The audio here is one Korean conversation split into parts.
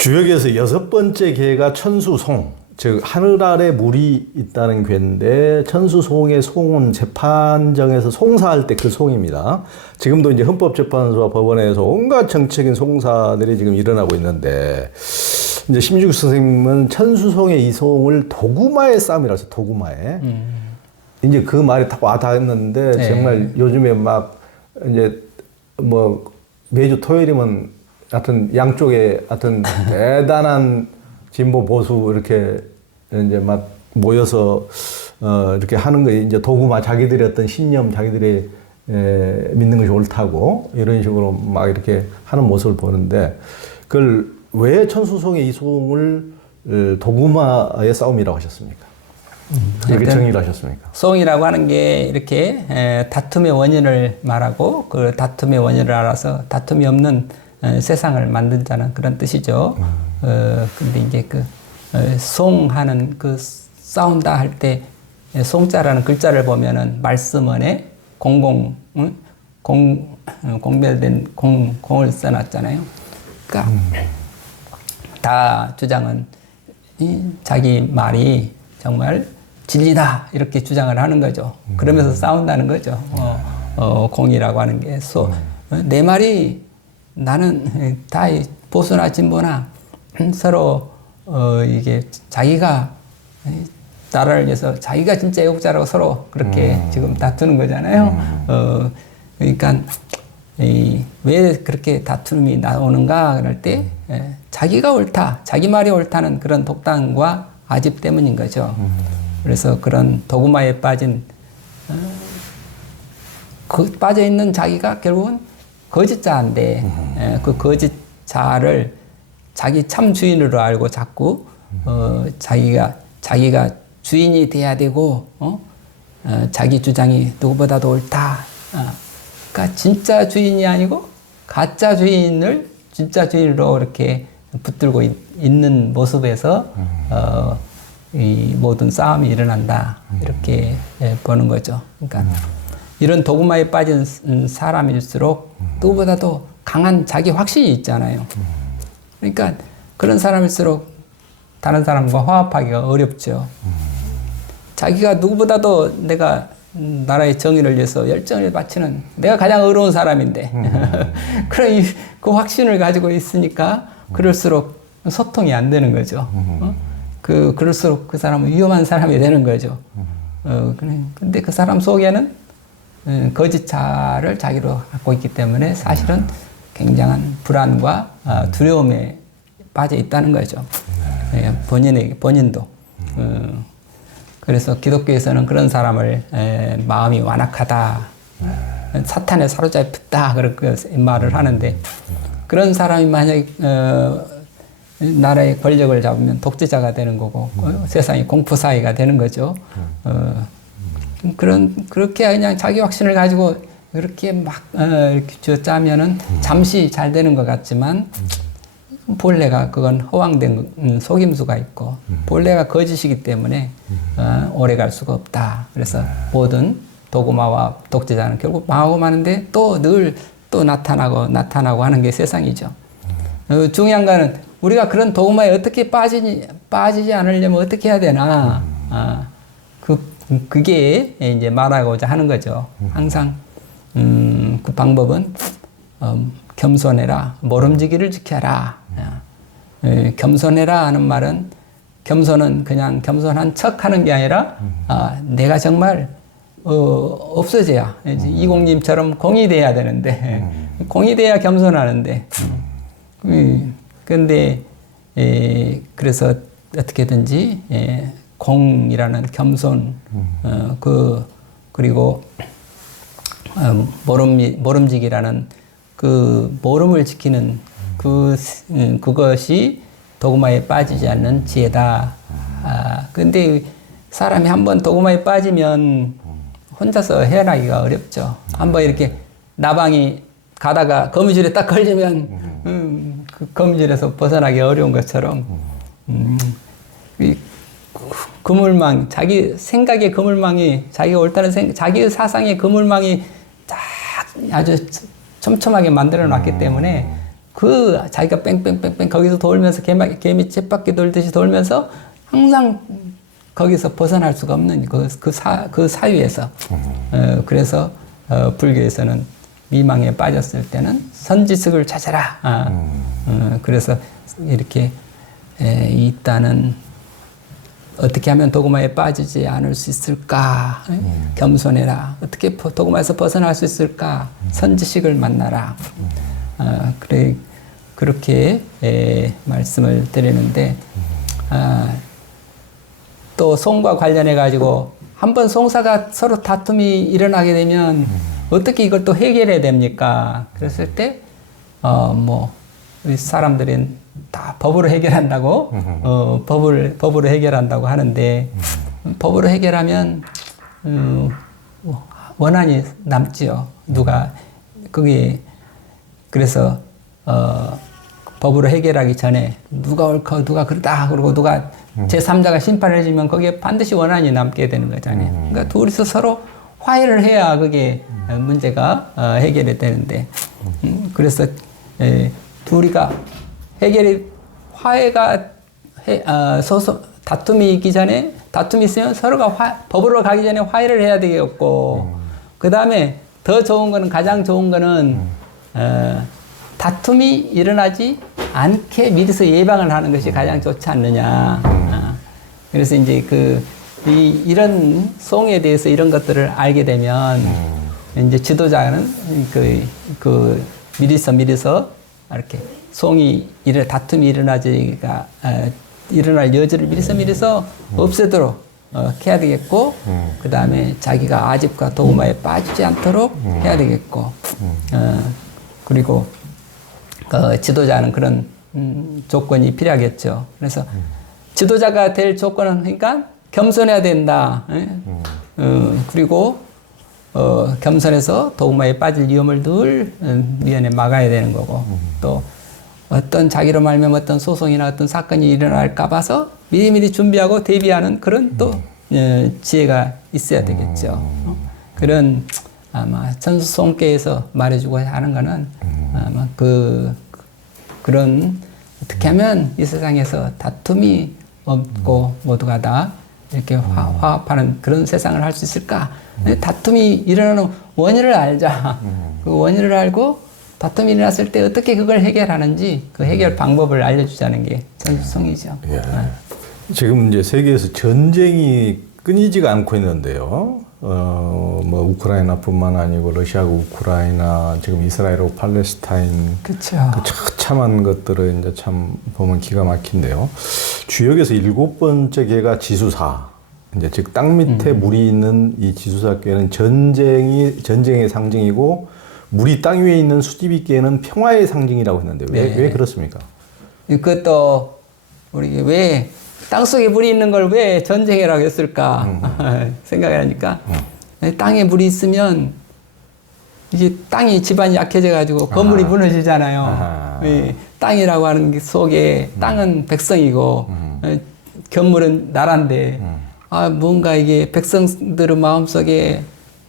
주역에서 여섯 번째 괴가 천수송, 즉 하늘 아래 물이 있다는 괴인데 천수송의 송은 재판정에서 송사할 때 그 송입니다. 지금도 이제 헌법재판소와 법원에서 온갖 정치적인 송사들이 지금 일어나고 있는데 이제 심지국 선생님은 천수송의 이 송을 도구마의 싸움이라고 했어요. 도구마의. 이제 그 말이 딱 와닿았는데 네. 정말 요즘에 막 이제 뭐 매주 토요일이면 하여튼 양쪽에 하여튼 대단한 진보 보수 이렇게 이제 막 모여서 이렇게 하는 거 이제 도구마 자기들의 어떤 신념 자기들이 믿는 것이 옳다고 이런 식으로 막 이렇게 하는 모습을 보는데 그걸 왜 천수송의 이 송을 도구마의 싸움이라고 하셨습니까? 이렇게 정의를 하셨습니까? 송이라고 하는 게 이렇게 다툼의 원인을 말하고 그 다툼의 원인을 알아서 다툼이 없는 세상을 만든다는 그런 뜻이죠. 근데 이제 그 송하는 그 싸운다 할 때 송자라는 글자를 보면은 말씀원에 공별된 공을 써놨잖아요. 그러니까 다 주장은 자기 말이 정말 진리다 이렇게 주장을 하는 거죠. 그러면서 싸운다는 거죠. 공이라고 하는 게 내 말이 나는 다 보수나 진보나 서로 이게 자기가 나라를 위해서 자기가 진짜 애국자라고 서로 그렇게 지금 다투는 거잖아요. 그러니까 왜 그렇게 다툼이 나오는가 그럴 때 자기가 옳다, 자기 말이 옳다는 그런 독단과 아집 때문인 거죠. 그래서 그런 도구마에 빠진 그 빠져 있는 자기가 결국은 거짓자인데 그 거짓자를 자기 참 주인으로 알고 자꾸 자기가 주인이 돼야 되고 자기 주장이 누구보다도 옳다. 그러니까 진짜 주인이 아니고 가짜 주인을 진짜 주인으로 이렇게 붙들고 있는 모습에서 이 모든 싸움이 일어난다 이렇게 보는 거죠. 그러니까 이런 도구마에 빠진 사람일수록 누구보다도 강한 자기 확신이 있잖아요. 그러니까 그런 사람일수록 다른 사람과 화합하기가 어렵죠. 자기가 누구보다도 내가 나라의 정의를 위해서 열정을 바치는 내가 가장 어려운 사람인데 그런 그 확신을 가지고 있으니까 그럴수록 소통이 안 되는 거죠. 그럴수록 그 사람은 위험한 사람이 되는 거죠. 근데 그 사람 속에는 거짓차를 자기로 갖고 있기 때문에 사실은 굉장한 불안과 두려움에 빠져 있다는 거죠. 본인도. 그래서 기독교에서는 그런 사람을 마음이 완악하다, 사탄에 사로잡혔다 그렇게 말을 하는데 그런 사람이 만약에 나라의 권력을 잡으면 독재자가 되는 거고 세상이 공포사회가 되는 거죠. 그렇게 그냥 자기 확신을 가지고 그렇게 막 이렇게 쥐어짜면은 잠시 잘 되는 것 같지만 본래가 그건 허황된 속임수가 있고 본래가 거짓이기 때문에 오래 갈 수가 없다. 그래서 모든 도구마와 독재자는 결국 망하고 마는데 또 늘 또 나타나고 하는 게 세상이죠. 중요한 거는 우리가 그런 도구마에 어떻게 빠지지 않으려면 어떻게 해야 되나. 그게 이제 말하고자 하는 거죠. 항상 그 방법은 겸손해라, 모름지기를 지켜라. 겸손해라 하는 말은 겸손은 그냥 겸손한 척하는 게 아니라 내가 정말 없어져야 이공님처럼 공이 돼야 되는데 공이 돼야 겸손하는데 그런데 그래서 어떻게든지 공이라는 겸손 그리고 모름지기라는 그 모름을 지키는 그것이 도구마에 빠지지 않는 지혜다. 근데 사람이 한번 도구마에 빠지면 혼자서 헤어나기가 어렵죠. 한번 이렇게 나방이 가다가 거미줄에 딱 걸리면 그 거미줄에서 벗어나기 어려운 것처럼 이 그물망, 자기 생각의 그물망이 자기가 옳다는 자기의 사상의 그물망이 딱 아주 촘촘하게 만들어 놨기 때문에 그 자기가 뺑뺑뺑뺑 거기서 돌면서 개미 쳇바퀴 돌듯이 돌면서 항상 거기서 벗어날 수가 없는 그 사유에서 그래서 불교에서는 미망에 빠졌을 때는 선지식을 찾아라. 그래서 이렇게 있다는 어떻게 하면 도구마에 빠지지 않을 수 있을까? 겸손해라. 어떻게 도구마에서 벗어날 수 있을까? 선지식을 만나라. 그래 그렇게 말씀을 드리는데 또 송과 관련해 가지고 한번 송사가 서로 다툼이 일어나게 되면 어떻게 이걸 또 해결해야 됩니까? 그랬을 때 뭐 우리 사람들은 다 법으로 해결한다고 법으로 해결한다고 하는데 법으로 해결하면 원한이 남지요. 누가 그게 그래서 법으로 해결하기 전에 누가 옳고 누가 그르다 그러고 누가 제3자가 심판을 해주면 거기에 반드시 원한이 남게 되는 거잖아요. 그러니까 둘이서 서로 화해를 해야 그게 문제가 해결이 되는데 그래서 둘이가 화해가 다툼이 있기 전에 다툼이 있으면 서로가 법으로 가기 전에 화해를 해야 되겠고 그 다음에 더 좋은 거는 가장 좋은 거는 다툼이 일어나지 않게 미리서 예방을 하는 것이 가장 좋지 않느냐. 그래서 이제 이런 송에 대해서 이런 것들을 알게 되면 이제 지도자는 미리서 이렇게 다툼이 일어날 여지를 미리서 없애도록 해야 되겠고, 그 다음에 자기가 아집과 도구마에 빠지지 않도록 해야 되겠고, 그리고 지도자는 그런 조건이 필요하겠죠. 그래서 지도자가 될 조건은 그러니까 겸손해야 된다. 그리고 겸손해서 도구마에 빠질 위험을 늘 미연에 막아야 되는 거고, 또 어떤 자기로 말미암아 어떤 소송이나 어떤 사건이 일어날까 봐서 미리미리 준비하고 대비하는 그런 또 지혜가 있어야 되겠죠. 그런 아마 천수송계에서 말해주고 하는 거는 아마 그런 어떻게 하면 이 세상에서 다툼이 없고 모두가 다 이렇게 화합하는 그런 세상을 할 수 있을까? 다툼이 일어나는 원인을 알자. 그 원인을 알고 다툼이 일어났을 때 어떻게 그걸 해결하는지 그 해결 방법을 알려주자는 게 천수송이죠. 예. 지금 이제 세계에서 전쟁이 끊이지가 않고 있는데요. 뭐 우크라이나뿐만 아니고 러시아하고 우크라이나, 지금 이스라엘하고 팔레스타인, 그렇죠. 그 처참한 것들을 이제 참 보면 기가 막힌데요. 주역에서 7번째 개가 지수사. 이제 즉 땅 밑에 물이 있는 이 지수사께는 전쟁의 상징이고, 물이 땅 위에 있는 수지비께는 평화의 상징이라고 했는데 왜 그렇습니까? 그것도 우리 왜 땅속에 물이 있는 걸 왜 전쟁이라고 했을까 생각을 하니까 땅에 물이 있으면 이제 땅이 지반이 약해져 가지고 건물이 무너지잖아요. 땅이라고 하는 게 속에 땅은 백성이고 건물은 나라인데 뭔가 이게 백성들의 마음속에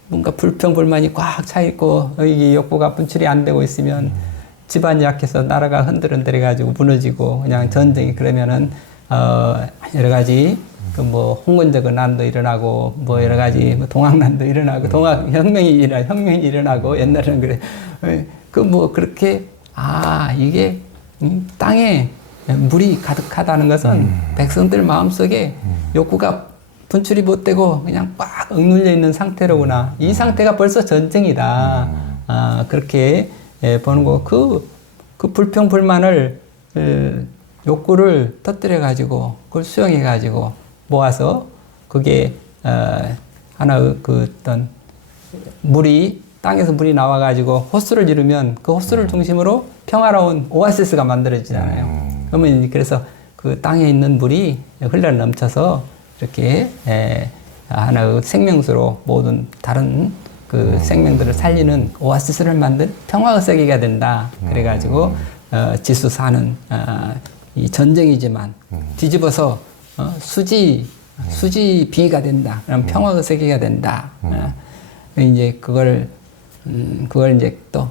뭔가 불평불만이 꽉 차 있고 이게 욕구가 분출이 안 되고 있으면 집안이 약해서 나라가 흔들흔들해 가지고 무너지고 그냥 전쟁이 그러면은 여러 가지 뭐 홍건적인 난도 일어나고 뭐 여러 가지 뭐 동학난도 일어나고 혁명이 일어나고 옛날에는 그래 뭐 그렇게 이게 땅에 물이 가득하다는 것은 백성들 마음속에 욕구가 분출이 못 되고 그냥 꽉 억눌려 있는 상태로구나. 이 상태가 벌써 전쟁이다. 그렇게 보는 거고 그 불평불만을 욕구를 터뜨려 가지고 그걸 수용해 가지고 모아서 그게 하나 어떤 땅에서 물이 나와 가지고 호수를 이루면 그 호수를 중심으로 평화로운 오아시스가 만들어지잖아요. 그러면 그래서 그 땅에 있는 물이 흘러 넘쳐서 이렇게 하나의 생명수로 모든 다른 그 생명들을 살리는 오아시스를 만든 평화의 세계가 된다. 그래가지고 지수사는 이 전쟁이지만 뒤집어서 수지 비가 된다. 그럼 평화의 세계가 된다. 이제 그걸 이제 또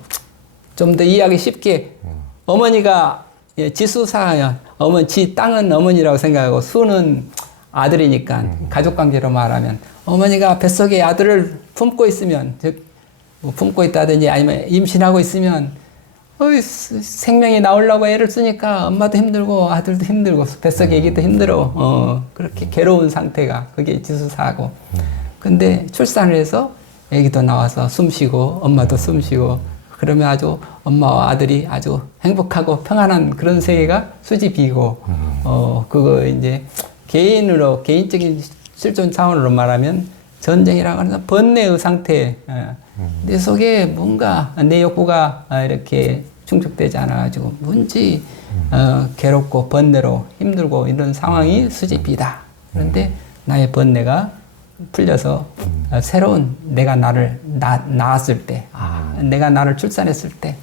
좀 더 이해하기 쉽게 어머니가 지수사야 지 땅은 어머니라고 생각하고 수는 아들이니까 가족관계로 말하면 어머니가 뱃속에 아들을 품고 있으면 즉 뭐 품고 있다든지 아니면 임신하고 있으면 생명이 나오려고 애를 쓰니까 엄마도 힘들고 아들도 힘들고 뱃속 애기도 힘들어. 그렇게 괴로운 상태가 그게 지수사고. 근데 출산을 해서 애기도 나와서 숨쉬고 엄마도 숨쉬고 그러면 아주 엄마와 아들이 아주 행복하고 평안한 그런 세계가 수지비고 그거 이제 개인적인 실존 차원으로 말하면 전쟁이라고 하는 번뇌의 상태. 내 속에 뭔가 내 욕구가 이렇게 충족되지 않아가지고 뭔지 괴롭고 번뇌로 힘들고 이런 상황이 수지비다. 그런데 나의 번뇌가 풀려서 새로운 내가 나를 낳았을 때, 내가 나를 출산했을 때,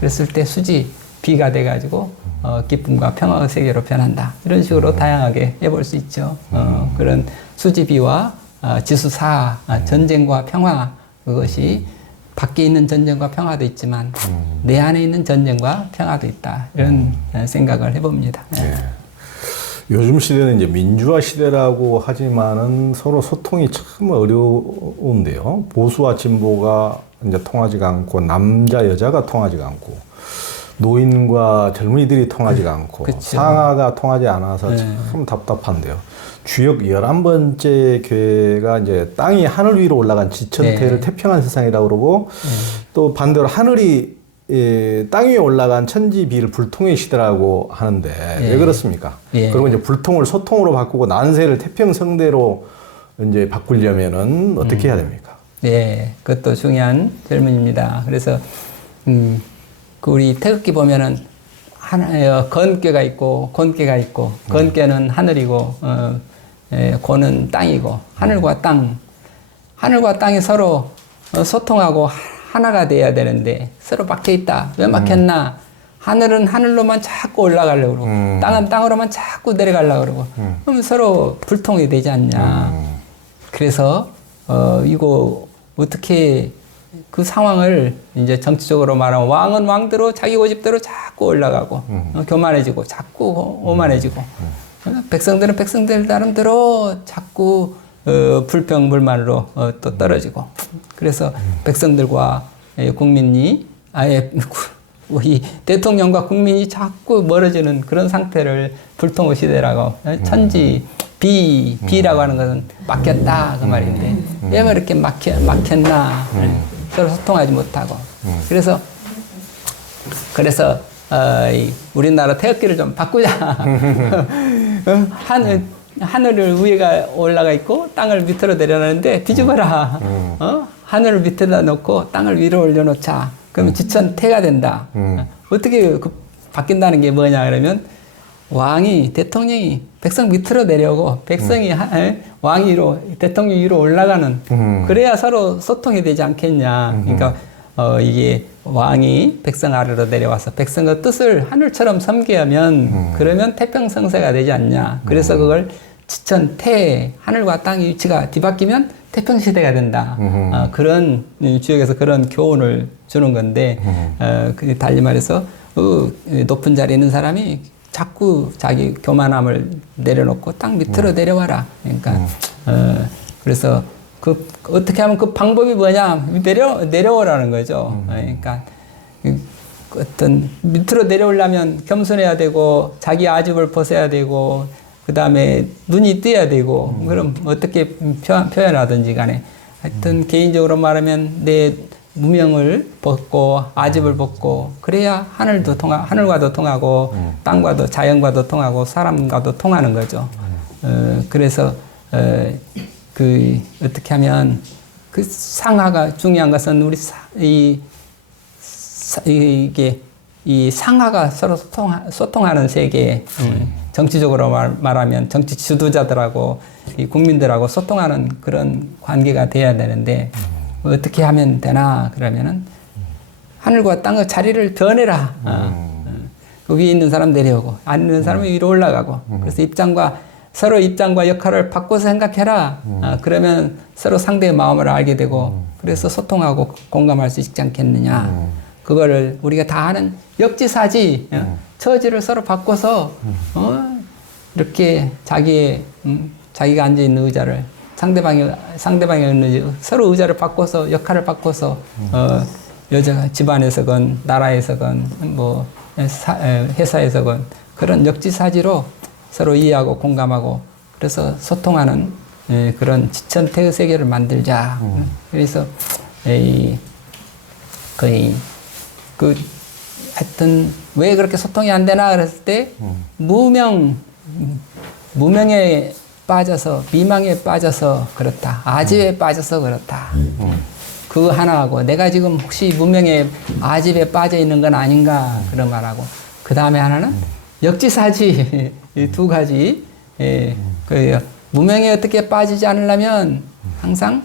그랬을 때 수지 비가 돼가지고 기쁨과 평화의 세계로 변한다. 이런 식으로 다양하게 해볼 수 있죠. 그런 수지비와 지수사, 전쟁과 평화, 그것이 밖에 있는 전쟁과 평화도 있지만 내 안에 있는 전쟁과 평화도 있다. 이런 생각을 해봅니다. 네. 요즘 시대는 이제 민주화 시대라고 하지만은 서로 소통이 참 어려운데요. 보수와 진보가 이제 통하지가 않고 남자 여자가 통하지가 않고 노인과 젊은이들이 통하지가 않고 그쵸. 상하가 통하지 않아서 참 답답한데요. 주역 11번째 교회가 이제 땅이 하늘 위로 올라간 지천태를 태평한 세상이라고 그러고 또 반대로 하늘이 땅 위에 올라간 천지비를 불통의 시대라고 하는데 왜 그렇습니까? 그리고 이제 불통을 소통으로 바꾸고 난세를 태평성대로 이제 바꾸려면은 어떻게 해야 됩니까? 네, 그것도 중요한 질문입니다. 그래서 그 우리 태극기 보면은 건괴가 있고 곤괴가 있고 건괴는 하늘이고 고는 땅이고 하늘과 땅이 서로 소통하고 하나가 돼야 되는데 서로 막혀 있다. 왜 막혔나? 하늘은 하늘로만 자꾸 올라가려고 그러고 땅은 땅으로만 자꾸 내려가려고 그러고 그러면 서로 불통이 되지 않냐. 그래서 이거 어떻게 그 상황을 이제 정치적으로 말하면 왕은 왕대로 자기 고집대로 자꾸 올라가고 교만해지고 자꾸 오만해지고 백성들은 백성들 나름대로 자꾸 불평불만으로 또 떨어지고 그래서 백성들과 국민이 아예 이 대통령과 국민이 자꾸 멀어지는 그런 상태를 불통의 시대라고 천지 비라고 하는 것은 막혔다 그 말인데 왜 이렇게 막혔나 서로 소통하지 못하고 그래서 우리나라 태극기를 좀 바꾸자. 하늘을 위에가 올라가 있고 땅을 밑으로 내려놓는데 뒤집어라. 하늘을 밑에다 놓고 땅을 위로 올려놓자. 그러면 지천태가 된다. 어떻게 바뀐다는 게 뭐냐 그러면 대통령이 백성 밑으로 내려오고 백성이 왕이 위로 대통령이 위로 올라가는 그래야 서로 소통이 되지 않겠냐. 그러니까 이게 왕이 백성 아래로 내려와서 백성의 뜻을 하늘처럼 섬기면 그러면 태평성세가 되지 않냐. 그래서 그걸 지천태 하늘과 땅의 위치가 뒤바뀌면 태평시대가 된다. 그런 주역에서 그런 교훈을 주는 건데 달리 말해서 높은 자리에 있는 사람이 자꾸 자기 교만함을 내려놓고 땅 밑으로 내려와라. 그러니까 그래서 어떻게 하면 그 방법이 뭐냐 내려오라는 거죠. 그러니까 어떤 밑으로 내려오려면 겸손해야 되고 자기 아집을 벗어야 되고 그 다음에 눈이 뜨야 되고 그럼 어떻게 표현하든지 간에 하여튼 개인적으로 말하면 내 무명을 벗고 아집을 벗고 그래야 하늘과도 통하고 땅과도 자연과도 통하고 사람과도 통하는 거죠. 그래서 어떻게 하면 그 상하가 중요한 것은 우리 이게 이 상하가 서로 소통하는 세계. 정치적으로 말하면 정치 지도자들하고 이 국민들하고 소통하는 그런 관계가 돼야 되는데 어떻게 하면 되나 그러면은 하늘과 땅의 자리를 변해라. 그 위에 있는 사람 내려오고 안 있는 사람은 위로 올라가고 그래서 서로 입장과 역할을 바꿔서 생각해라. 그러면 서로 상대의 마음을 알게 되고 그래서 소통하고 공감할 수 있지 않겠느냐. 그거를 우리가 다 아는 역지사지 처지를 서로 바꿔서 이렇게 자기가 앉아 있는 의자를 상대방이 있는 서로 의자를 바꿔서 역할을 바꿔서 여자가 집안에서건 나라에서건 뭐 회사에서건 그런 역지사지로 서로 이해하고 공감하고 그래서 소통하는 그런 지천태의 세계를 만들자. 그래서 거의 하여튼 왜 그렇게 소통이 안 되나 그랬을 때 무명에 빠져서 미망에 빠져서 그렇다. 아집에 빠져서 그렇다. 그거 하나하고 내가 지금 혹시 무명에 아집에 빠져 있는 건 아닌가 그런 말하고 그 다음에 하나는 역지사지 이 두 가지 그 무명에 어떻게 빠지지 않으려면 항상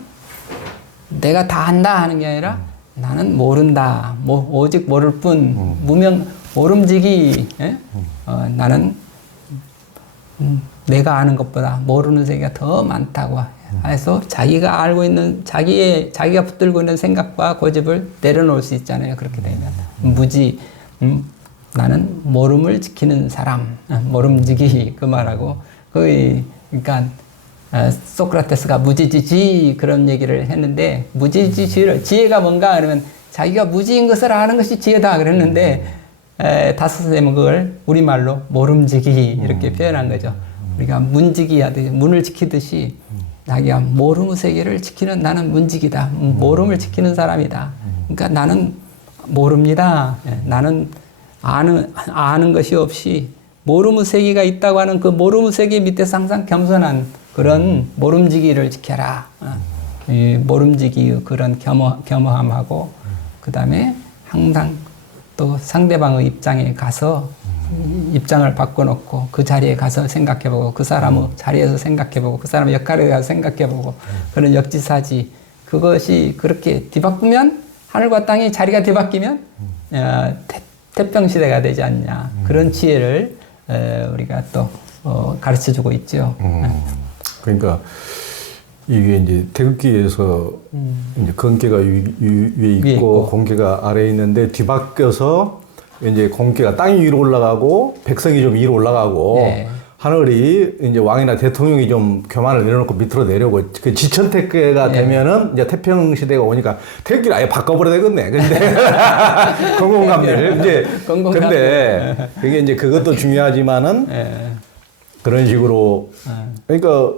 내가 다 안다 하는 게 아니라 나는 모른다 오직 모를 뿐 모름지기 나는 내가 아는 것보다 모르는 세계가 더 많다고 해서 자기가 알고 있는 자기가 붙들고 있는 생각과 고집을 내려놓을 수 있잖아요. 그렇게 되면 무지 나는 모름을 지키는 사람 모름지기 그 말하고 그러니까 소크라테스가 무지지지 그런 얘기를 했는데 무지지지를 지혜가 뭔가 그러면 자기가 무지인 것을 아는 것이 지혜다 그랬는데 다스쌤은 그걸 우리말로 모름지기 이렇게 표현한 거죠. 우리가 문지기 하듯이 문을 지키듯이 자기가 모름의 세계를 지키는 나는 문지기다. 모름을 지키는 사람이다. 그러니까 나는 모릅니다. 나는 아는 것이 없이 모름의 세계가 있다고 하는 그 모름의 세계 밑에서 항상 겸손한 그런 모름지기를 지켜라. 이 모름지기 그런 겸허함하고 그 다음에 항상 또 상대방의 입장에 가서 입장을 바꿔놓고 그 자리에 가서 생각해보고 그 사람의 자리에서 생각해보고 그 사람의 역할에 가서 생각해보고 그런 역지사지 그것이 그렇게 뒤바꾸면 하늘과 땅이 자리가 뒤바뀌면 태평시대가 되지 않냐 그런 지혜를 우리가 또 가르쳐주고 있죠. 그러니까 이게 이제 태극기에서 이제 건기가 위에 있고 공기가 아래에 있는데 뒤바뀌어서 이제 공기가 땅이 위로 올라가고 백성이 좀 위로 올라가고 네. 하늘이 이제 왕이나 대통령이 좀 교만을 내려놓고 밑으로 내려오고 그 지천태계가 되면은 이제 태평 시대가 오니까 태극기를 아예 바꿔버려야 되겠네. 근데 공공감들 이제 근데 그게 이제 그것도 중요하지만은 그런 식으로 그러니까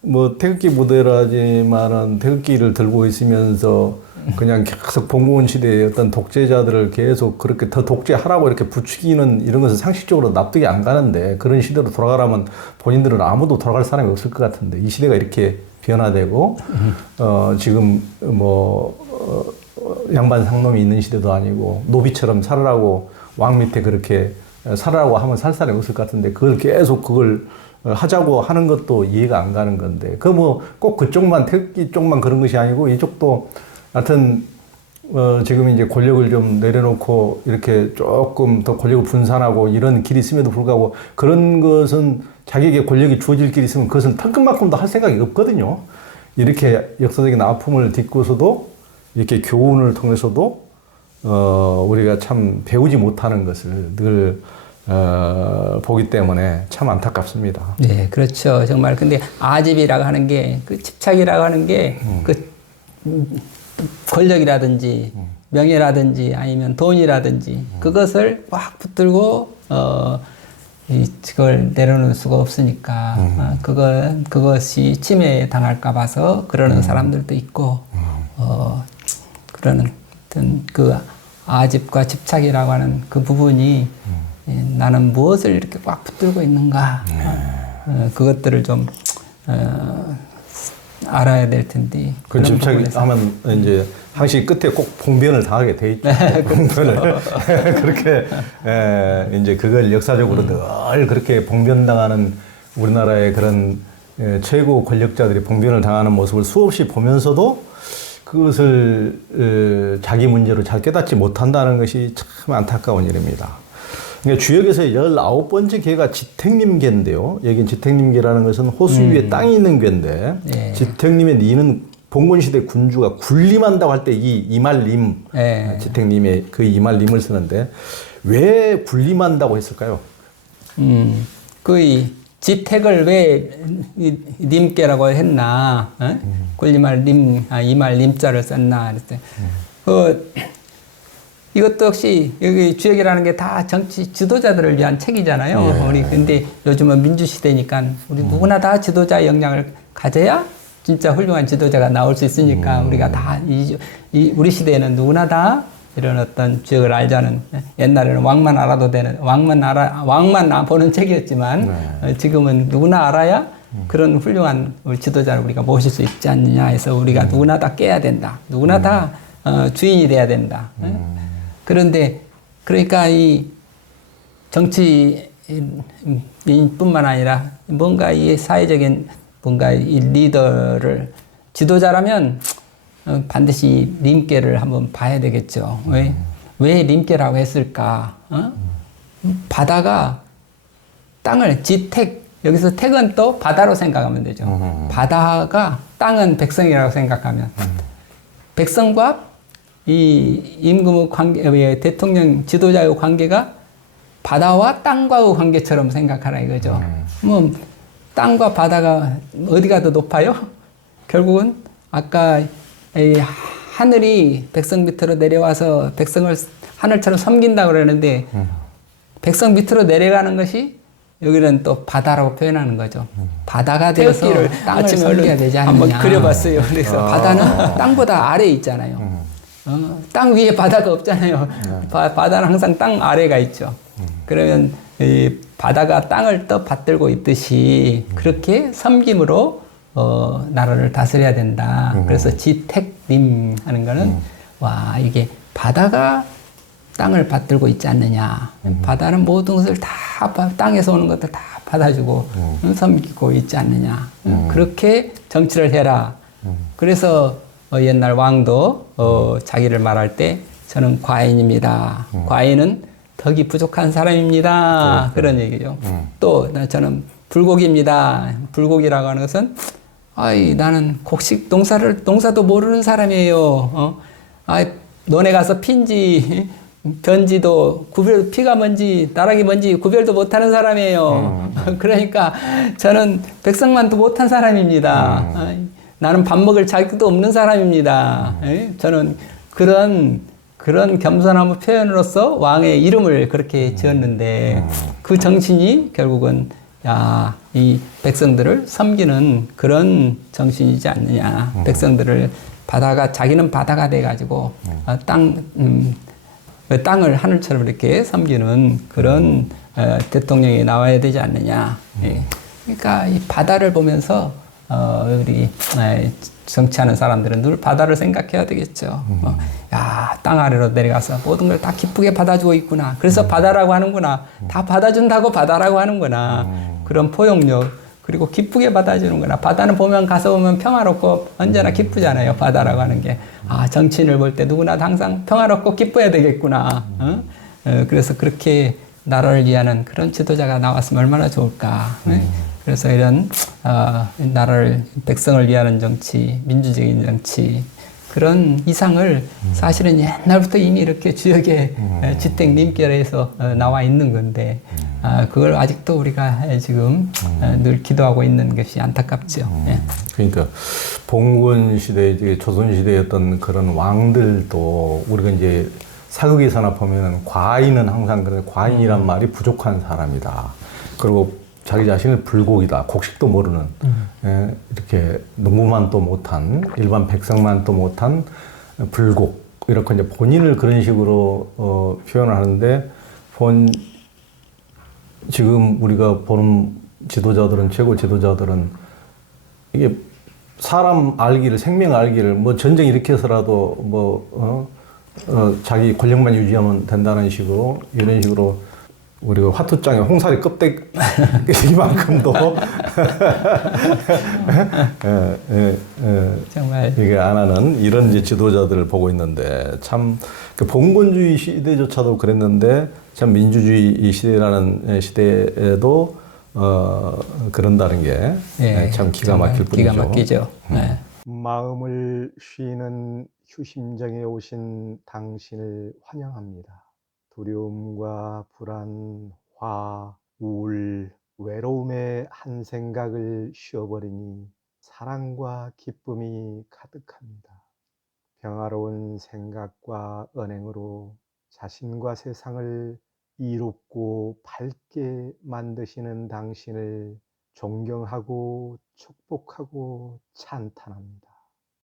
뭐 태극기 부대라지만은 태극기를 들고 있으면서 그냥 계속 봉건 시대의 어떤 독재자들을 계속 그렇게 더 독재하라고 이렇게 부추기는 이런 것은 상식적으로 납득이 안 가는데 그런 시대로 돌아가라면 본인들은 아무도 돌아갈 사람이 없을 것 같은데 이 시대가 이렇게 변화되고 지금 양반 상놈이 있는 시대도 아니고 노비처럼 살으라고 왕 밑에 그렇게 살으라고 하면 살 사람이 없을 것 같은데 그걸 하자고 하는 것도 이해가 안 가는 건데 그 뭐 꼭 그쪽만 태극기 쪽만 그런 것이 아니고 이쪽도 하여튼 지금 이제 권력을 좀 내려놓고 이렇게 조금 더 권력을 분산하고 이런 길이 있음에도 불구하고 그런 것은 자기에게 권력이 주어질 길이 있으면 그것은 턱끝만큼도 할 생각이 없거든요. 이렇게 역사적인 아픔을 딛고서도 이렇게 교훈을 통해서도 우리가 참 배우지 못하는 것을 늘 보기 때문에 참 안타깝습니다. 네, 그렇죠. 정말 근데 아집이라고 하는 게 그 집착이라고 하는 게 그 권력이라든지 명예라든지 아니면 돈이라든지 그것을 꽉 붙들고 그걸 내려놓을 수가 없으니까 그것이 침해에 당할까 봐서 그러는 사람들도 있고 그러는 그 아집과 집착이라고 하는 그 부분이 나는 무엇을 이렇게 꽉 붙들고 있는가 그것들을 좀 알아야 될 텐데. 그 집착하면 이제 항시 끝에 꼭 봉변을 당하게 돼 있죠. 봉변을 그렇게 이제 그걸 역사적으로 늘 그렇게 봉변당하는 우리나라의 그런 최고 권력자들이 봉변을 당하는 모습을 수없이 보면서도 그것을 자기 문제로 잘 깨닫지 못한다는 것이 참 안타까운 일입니다. 그러니까 주역에서 19번째 개가 지택님개인데요. 여긴 지택님개라는 것은 호수 위에 땅이 있는 개인데 지택님의 니는 봉건 시대 군주가 군림한다고 할 때 이 이말림 예. 지택님의 그 이말림을 쓰는데 왜 군림한다고 했을까요? 그 지택을 왜 님께라고 했나? 어? 굴리말 님, 이말 님자를 썼나? 그랬더니 이것도 역시 여기 주역이라는 게 다 정치 지도자들을 위한 책이잖아요. 우리 근데 요즘은 민주 시대니까 우리 누구나 다 지도자 역량을 가져야 진짜 훌륭한 지도자가 나올 수 있으니까 우리가 다 우리 시대에는 누구나 다 이런 어떤 주역을 알자는, 옛날에는 왕만 알아도 되는, 왕만 보는 책이었지만 지금은 누구나 알아야 그런 훌륭한 지도자를 우리가 모실 수 있지 않느냐 해서 우리가 누구나 다 깨야 된다. 누구나 다 주인이 돼야 된다. 그런데 그러니까 이 정치인뿐만 아니라 뭔가 이 사회적인 뭔가 이 리더를 지도자라면 반드시 림께를 한번 봐야 되겠죠. 왜 림께라고 했을까? 바다가 땅을 지택, 여기서 택은 또 바다로 생각하면 되죠. 바다가 땅은 백성이라고 생각하면 백성과 이 임금의 관계, 대통령 지도자의 관계가 바다와 땅과의 관계처럼 생각하라 이거죠. 뭐 땅과 바다가 어디가 더 높아요? 결국은 아까 이 하늘이 백성 밑으로 내려와서 백성을 하늘처럼 섬긴다고 그러는데 백성 밑으로 내려가는 것이 여기는 또 바다라고 표현하는 거죠. 바다가 되어서 땅을 섬겨야 되지 않느냐. 한번 그려봤어요. 그래서 바다는 땅보다 아래에 있잖아요. 땅 위에 바다가 없잖아요. 바다는 항상 땅 아래가 있죠. 그러면 이 바다가 땅을 떠받들고 있듯이 그렇게 섬김으로 나라를 다스려야 된다. 그래서 지택림 하는 거는 와 이게 바다가 땅을 받들고 있지 않느냐. 바다는 모든 것을 다 땅에서 오는 것들 다 받아주고 섬기고 있지 않느냐. 그렇게 정치를 해라. 그래서 옛날 왕도 자기를 말할 때 저는 과인입니다. 과인은 덕이 부족한 사람입니다. 그런 얘기죠. 또 저는 불고기입니다. 불고기라고 하는 것은 나는 곡식 농사도 모르는 사람이에요. 논에 가서 핀지 변지도 피가 뭔지 나락이 뭔지 구별도 못하는 사람이에요. 그러니까 저는 백성만도 못한 사람입니다. 나는 밥 먹을 자격도 없는 사람입니다. 저는 그런 겸손함의 표현으로서 왕의 이름을 그렇게 지었는데 그 정신이 결국은 이 백성들을 섬기는 그런 정신이지 않느냐. 백성들을 바다가 자기는 바다가 돼가지고 땅을 하늘처럼 이렇게 섬기는 그런 대통령이 나와야 되지 않느냐. 그러니까 이 바다를 보면서 우리 정치하는 사람들은 늘 바다를 생각해야 되겠죠. 땅 아래로 내려가서 모든 걸 다 기쁘게 받아주고 있구나. 그래서 바다라고 하는구나. 다 받아준다고 바다라고 하는구나. 그런 포용력 그리고 기쁘게 받아주는구나. 바다는 가서 보면 평화롭고 언제나 기쁘잖아요. 바다라고 하는 게. 정치인을 볼 때 누구나 항상 평화롭고 기뻐야 되겠구나. 그래서 그렇게 나라를 위하는 그런 지도자가 나왔으면 얼마나 좋을까. 그래서 이런 나라를 백성을 위하는 정치, 민주적인 정치 그런 이상을 사실은 옛날부터 이미 이렇게 주역의 지택님께에서 나와 있는 건데 그걸 아직도 우리가 지금 늘 기도하고 있는 것이 안타깝죠. 그러니까 봉건 시대, 조선 시대였던 그런 왕들도 우리가 이제 사극에서나 보면은 과인은 항상 그런 과인이란 말이 부족한 사람이다. 그리고 자기 자신을 불고기다. 곡식도 모르는 이렇게 농부만 또 못한 일반 백성만 또 못한 불곡 이렇게 이제 본인을 그런 식으로 표현을 하는데 지금 우리가 보는 지도자들은 최고 지도자들은 이게 사람 알기를 생명 알기를 뭐 전쟁 일으켜서라도 자기 권력만 유지하면 된다는 식으로 이런 식으로 우리가 화투장에 홍사리 껍데기 이만큼도 정말 이게 안 하는 이런 이제 지도자들을 보고 있는데 참 봉건주의 시대조차도 그랬는데 참 민주주의 시대라는 시대에도 그런다는 게 참 기가 막힐 뿐이죠. 기가 막히죠. 마음을 쉬는 휴심정에 오신 당신을 환영합니다. 두려움과 불안, 화, 우울, 외로움의 한 생각을 쉬어버리니 사랑과 기쁨이 가득합니다. 평화로운 생각과 언행으로 자신과 세상을 이롭고 밝게 만드시는 당신을 존경하고 축복하고 찬탄합니다.